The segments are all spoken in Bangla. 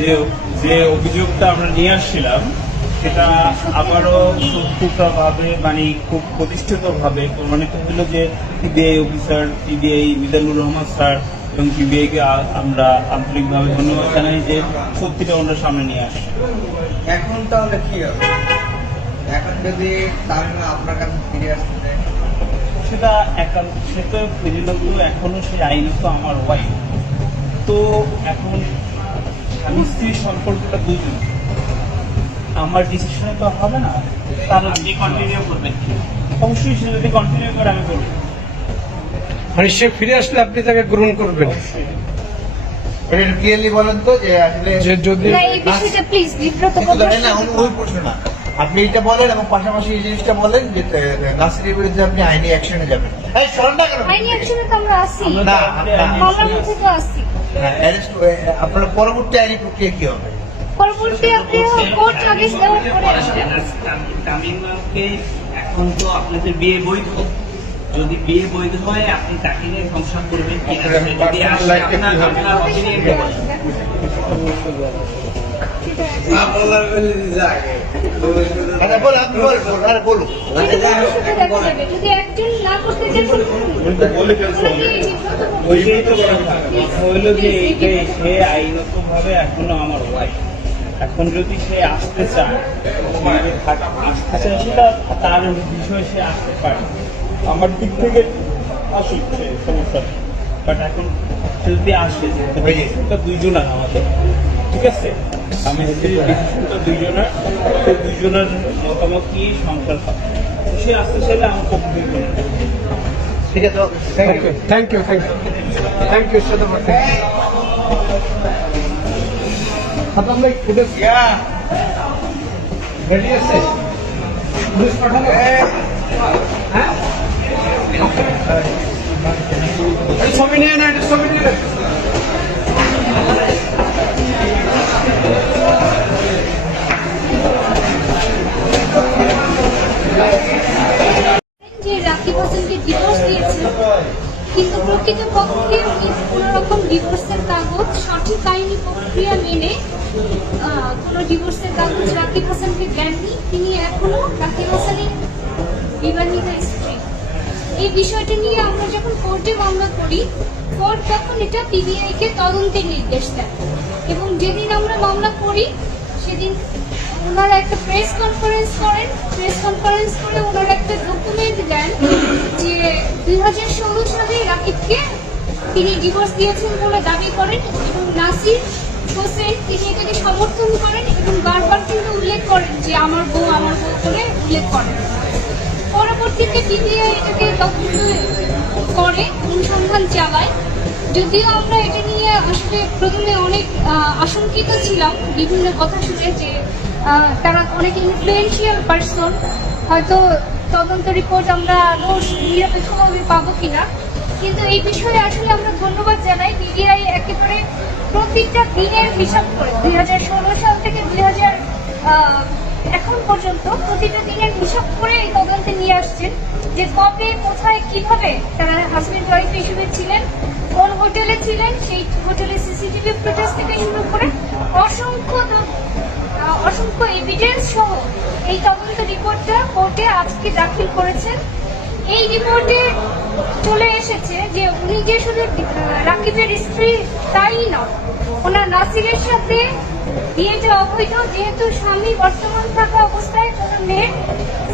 যে যে অভিযোগটা আমরা নিয়ে আসছিলাম সেটা আবারও সুষ্ঠুভাবে মানে খুব প্রতিষ্ঠিতভাবে প্রমাণিত হলো যে CBI officer CBI Mizanur Rahman sir এবং সিবিআইকে আমরা আন্তরিকভাবে ধন্যবাদ জানাই যে সত্যিটা ওনার সামনে নিয়ে আসে। এখন তাহলে কি হবে? এখন যদি তামিমা আপনার কাছে ফিরে আসতে চায়, সেটা একান্ত সে তো ফিরিলত এখনো সেই আইনত আমার ওয়াইফ, তো এখন স্বামী স্ত্রীর সম্পর্কটা দুজন, আমার ডিসিশনে তো হবে না। তার আপনি কন্টিনিউ করবেন? অবশ্যই সে যদি কন্টিনিউ করে আমি করবো। মানে সে ফিরে আসলে আপনি তাকে গ্রহণ করবেন? এটা ক্লিয়ারলি বলেন তো যে আসলে যে যদি না, এই বিষয়টা প্লিজ বিব্রত একটু করবেন দাঁড়ান না, ওই প্রশ্ন না, আপনি এটা বলেন এবং পাশাপাশি এই জিনিসটা বলেন যে নাসিরের বিরুদ্ধে আপনি আইনি অ্যাকশনে যাবেন। এই শোনেন না কেন? আইনি অ্যাকশনে তো আমরা আছি, না, মামলার মধ্যে তো আছি। অ্যারেস্ট আপনার পরবর্তী আইনি প্রক্রিয়া কি হবে? পরবর্তী আপনি কোর্ট আদেশ দেওয়ার পরে আসবে। তামিমাকে এখন তো আপনাদের বিয়ে বৈধ, যদি বিয়ে বৈধ হয় আপনি তাকে নিয়ে সংসার করবেন কিনা, যদি আসে আপনার opinion টা বলেন। আচ্ছা বল, আপনি বলেন, আরে বলুন। এটা তো আমার সাথে দেখা যাবে। যদি একজন না করতে চায় ওইটাই তো কথা হইলো যে এইটাই সে আইনতভাবে এখনো আমার ওয়াইফ। এখন যদি সে আসতে চায় আসতে চায় সেটা তার বিষয়ে সে আসতে পারে, আমার দিক থেকে আসুক সে সমস্যা নেই। বাট এখন সে যদি আসে ডিসিশনটা দুইজনের আমাদের, ঠিক আছে, আমি ডিসিশনটা দুইজনের, তো দুইজনের মতামত নিয়ে সংসার হবে। সে আসতে চাইলে আমার পক্ষ থেকে ঠিক আছে, thank you thank you thank you thank you সদর আপনার ফুটেজ রেডি আছে? পুলিশ পাঠানো? হ্যাঁ, ছবি নিয়ে না, এটা ছবি নিয়ে যে রাকিব হোসেনকে ডিভোর্স দিয়েছে, কিন্তু প্রকৃতপক্ষে উনি কোনো রকম ডিভোর্সের কাগজ সঠিক আইনি প্রক্রিয়া মেনে কোনো ডিভোর্সের কাগজ রাকিব হোসেনকে দেননি। তিনি এখনো রাকিব হোসেনের বিবাহিত স্ত্রী। এই বিষয়টা নিয়ে আমরা যখন কোর্টে মামলা করি, কোর্ট তখন এটা পিবিআইকে তদন্তের নির্দেশ দেয়, এবং যেদিন আমরা মামলা করি সেদিন ওনারা একটা প্রেস কনফারেন্স করেন। প্রেস কনফারেন্স করে ওনারা একটা ডকুমেন্ট দেন যে 2016 সালে রাকিবকে তিনি ডিভোর্স দিয়েছেন বলে দাবি করেন, এবং নাসির হোসেন তিনি এটাকে সমর্থন করেন এবং বারবার কিন্তু উল্লেখ করেন যে আমার বউ করে উল্লেখ করেন। পরবর্তীতে পিবিআই এটাকে তদন্ত করে, অনুসন্ধান চালায়। যদিও আমরা এটা নিয়ে আসলে প্রথমে অনেক আশঙ্কিত ছিলাম, বিভিন্ন কথা শুনে যে তারা অনেক ইনফ্লুয়েন্সিয়াল পার্সন, হয়তো তদন্ত রিপোর্ট আমরা আরও নিরপেক্ষভাবে পাবো কিনা। কিন্তু এই বিষয়ে আসলে আমরা ধন্যবাদ জানাই পিবিআই একেবারে প্রতিটা দিনের হিসাব করে 2016 সাল থেকে 2000 এখন পর্যন্ত প্রতিটা দিনের হিসাব করে এই তদন্তে নিয়ে আসছেন যে কবে কোথায় কিভাবে তারা হাজবেন্ড ওয়াইফ হিসেবে ছিলেন, কোন হোটেলে ছিলেন, সেই হোটেলে সিসিটিভি ফুটেজ থেকে শুরু করে অসংখ্য এভিডেন্স সহ এই তদন্ত রিপোর্টটা কোর্টে আজকে দাখিল করেছেন। এই রিপোর্টে চলে এসেছে যে উনি যে শুধু রাকিবের স্ত্রী তাই নয়, ওনার নাসিরের সাথে বিয়েটা অবৈধ, যেহেতু স্বামী বর্তমান থাকা অবস্থায় কোনো মেয়ের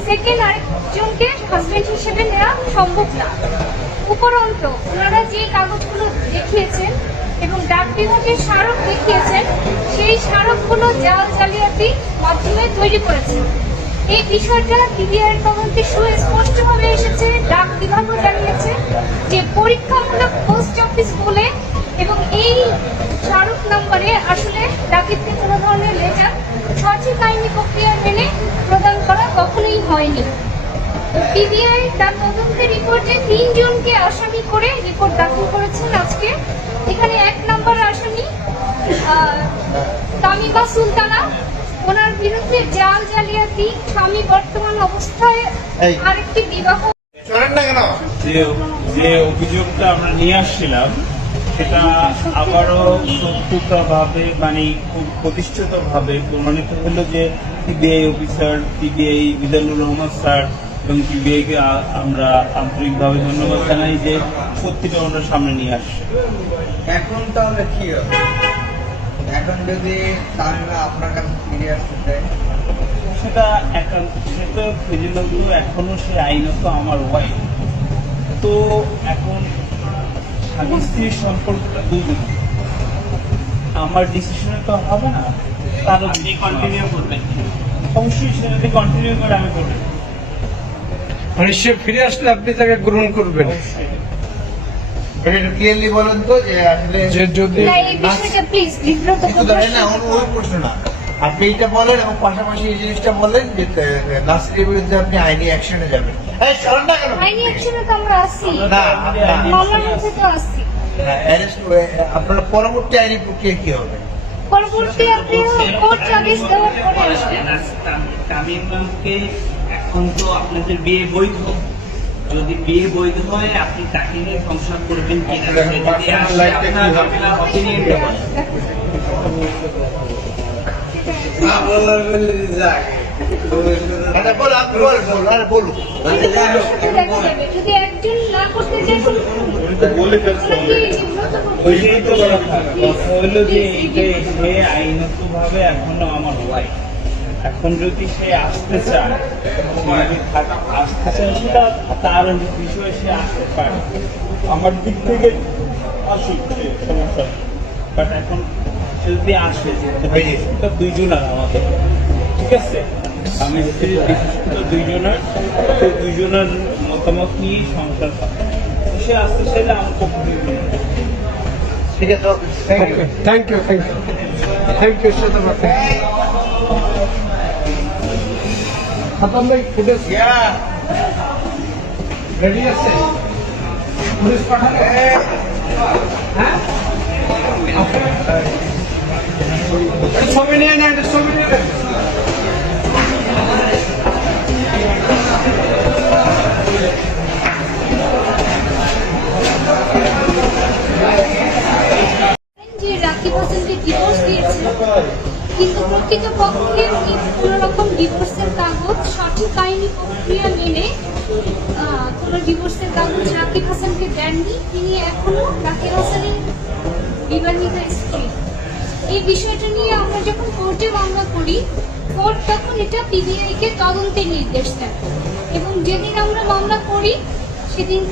সেকেন্ড আরেকজনকে হাজবেন্ড হিসেবে নেওয়া সম্ভব না। উপরন্তু ওনারা যে কাগজগুলো দেখিয়েছেন এবং ডাক বিভাগের স্মারক দেখিয়েছেন, সেই স্মারকগুলো জালিয়াতির মাধ্যমে তৈরি করেছেন। এই বিষয়টা পিবিআইয়ের তদন্তে সুস্পষ্টভাবে এসেছে। ডাক বিভাগও জানিয়েছে যে পরীক্ষামূলক পোস্ট অফিস বলে এবং এই স্মারক নম্বরে আসলে রাকিবকে কোনো ধরনের লেটার সঠিক আইনি প্রক্রিয়া মেনে প্রদান করা কখনোই হয়নি। পিবিআই তার তদন্তের রিপোর্টে 3 জনকে আসামি করে রিপোর্ট দাখিল করেছেন আজকে। এখানে 1 নম্বর আসামি তামিমা সুলতানা, ওনার বিরুদ্ধে জালিয়াতি, স্বামী বর্তমান অবস্থায় আরেকটি বিবাহ। শোনেন না কেন? যে অভিযোগটা আমরা নিয়ে আসছিলাম সেটা আবারও সত্যতাভাবে মানে খুব প্রতিষ্ঠিতভাবে প্রমাণিত হলো যে CBI officer, CBI Mizanur Rahman sir এবং সিবিআইকে আমরা আন্তরিকভাবে ধন্যবাদ জানাই যে সত্যিটা ওনার সামনে নিয়ে আসছে। এখন তাহলে কি হবে? এখন যদি তামিমা আপনার কাছে ফিরে আসতে চায়, সেটা সেটা ফেজিলত এখনো সে আইনত আমার ওয়াইফ, তো এখন স্বামী স্ত্রীর সম্পর্কটা দুদিন আমার ডিসিশনে তো হবে না, তার আপনি কন্টিনিউ করবেন, অবশ্যই সে যদি কন্টিনিউ করে আমি করবো মানে সে ফিরে আসলে আপনি তাকে গ্রহণ করবেন। অবশ্যই। এটা একটু ক্লিয়ারলি বলেন তো যে আসলে যে যদি না, এই বিষয়টা প্লিজ বিব্রত একটু দাঁড়ান না, ওই প্রশ্ন না, আপনি এটা বলেন এবং পাশাপাশি এই জিনিসটা বলেন যে নাসিরের বিরুদ্ধে আপনি আইনি অ্যাকশনে যাবেন। এই শোনেন না কেন? আইনি অ্যাকশনে তো আমরা আছি, না, মামলার মধ্যে তো আছি। অ্যারেস্ট আপনার পরবর্তী আইনি প্রক্রিয়া কি হবে? পরবর্তী আপনি কোর্ট আদেশ দেওয়ার পরে আসবে। তামিমকে এখন তো আপনাদের বিয়ে বৈধ, যদি বিয়ে বৈধ হয় আপনি তাকে নিয়ে সংসার করবেন কিনা, সে যদি আসে আপনার opinion টা বলেন। আচ্ছা, বলো, আপনি বলেন, বলুন, আরে বলুন। দেখা যাবে। যদি একজন না করতে চায় ওইটাই তো কথা হলো যে এইটাই সে আইনতভাবে এখনো আমার ওয়াইফ, এখন যদি সে আসতে চায়, আসতে চায় সেটা তার বিষয়ে সে আসতে পারে, আমার দিক থেকে আসুক সে সমস্যা, বাট এখন সে যদি আসে এটা দুইজনের আমাদের, ঠিক আছে, আমি স্ত্রীর বিশেষত দুইজনের, তো দুইজনের মতামত নিয়ে সংসার হবে, সে আসতে চাইলে আমার পক্ষ থেকে ঠিক আছে, thank you. Thank you, thank you, thank you শতভাগ। খতম ভাই, ফুটেজ রেডি আছে? পুলিশ পাঠানো? হ্যাঁ, ছবি নিয়ে নেন, ছবি নিয়ে নেন। যে রাকিব হাসানকে ডিভোর্স দিয়েছে, কিন্তু প্রকৃতপক্ষে উনি কোনো রকম ডিভোর্সের কাগজ সঠিক আইনি প্রক্রিয়া মেনে কোনো ডিভোর্সের কাগজ রাকিব হাসানকে দেননি। তিনি এখনো রাকিব হাসানের বিবাহিত স্ত্রী। এই বিষয়টা নিয়ে আমরা যখন কোর্টে মামলা করি, কোর্ট তখন এটা পিবিআইকে তদন্তের নির্দেশ দেন, এবং যেদিন আমরা মামলা করি সেদিন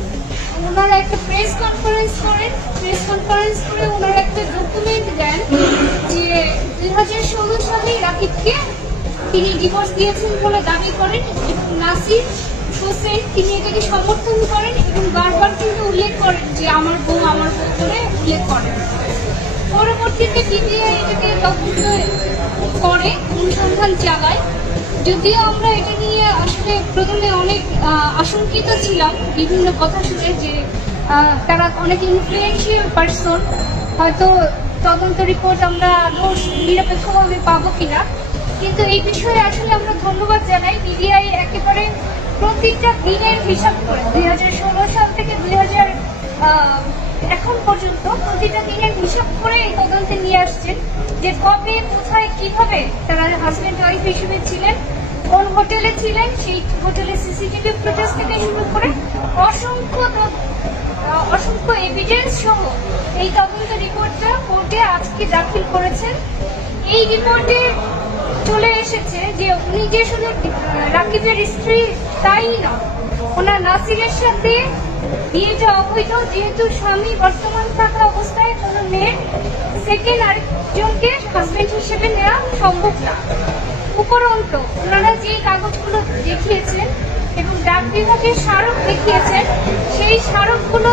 ওনারা একটা প্রেস কনফারেন্স করেন। প্রেস কনফারেন্স করে ওনারা একটা ডকুমেন্ট দেন যে 2016 সালে রাকিবকে তিনি ডিভোর্স দিয়েছেন বলে দাবি করেন, এবং নাসির হোসেন তিনি এটাকে সমর্থন করেন এবং বারবার কিন্তু উল্লেখ করেন যে আমার বউ বলে উল্লেখ করেন। পরবর্তীতে পিবিআই এটাকে তদন্ত করে অনুসন্ধান চালায়। যদিও আমরা এটা নিয়ে আসলে প্রথমে অনেক আশঙ্কিত ছিলাম বিভিন্ন কথা শুনে যে তারা অনেক ইনফ্লুয়েন্সিয়াল পার্সন, হয়তো তদন্ত রিপোর্ট আমরা নিরপেক্ষভাবে পাবো কিনা, কিন্তু এই বিষয়ে আসলে আমরা ধন্যবাদ জানাই পিবিআই একেবারে প্রতিটা দিনের হিসাব করে 2016 সাল থেকে 2000 এখন পর্যন্ত প্রতিটা দিনের হিসাব করে এই তদন্তে নিয়ে আসছেন যে কবে কোথায় কিভাবে তারা হাজবেন্ড ওয়াইফ হিসেবে ছিলেন, কোন হোটেলে ছিলেন, সেই হোটেলের সিসিটিভি ফুটেজ থেকে শুরু করে অসংখ্য এভিডেন্স সহ এই তদন্ত রিপোর্টটা কোর্টে আজকে দাখিল করেছেন। এই রিপোর্টে চলে এসেছে যে উনি যে শুধু রাকিবের স্ত্রী তাই না, ওনার নাসিরের সাথে বিয়েটা অবৈধ, যেহেতু স্বামী বর্তমান থাকা অবস্থায় কোনো মেয়ের সেকেন্ড আরেকজনকে হাজবেন্ড হিসেবে নেওয়া সম্ভব না। উপরন্তু ওনারা যে কাগজগুলো দেখিয়েছেন এবং ডাক বিভাগের স্মারক দেখিয়েছেন, সেই স্মারকগুলো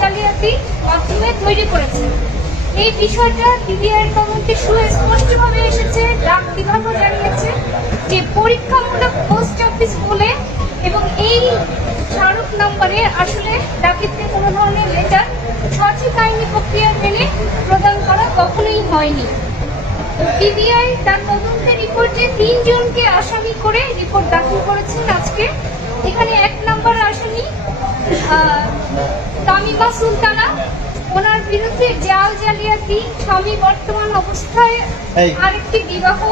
জালিয়াতির মাধ্যমে তৈরি করেছেন। এই বিষয়টা পিবিআই তদন্তে সুস্পষ্টভাবে এসেছে। ডাক বিভাগও জানিয়েছে যে পরীক্ষামূলক পোস্ট অফিস বলে এবং এই স্মারক নম্বরে আসলে ডাকিতে কোনো ধরনের লেটার সঠিক আইনি প্রক্রিয়া মেনে প্রদান করা কখনোই হয়নি। পিবিআই তার তদন্তের রিপোর্টে 3 জনকে আসামি করে রিপোর্ট দাখিল করেছেন আজকে। এখানে 1 নম্বর আসামি তামিমা সুলতানা, ওনার বিরুদ্ধে জাল জালিয়াতি, স্বামী বর্তমান অবস্থায় এই। আরেকটি বিবাহ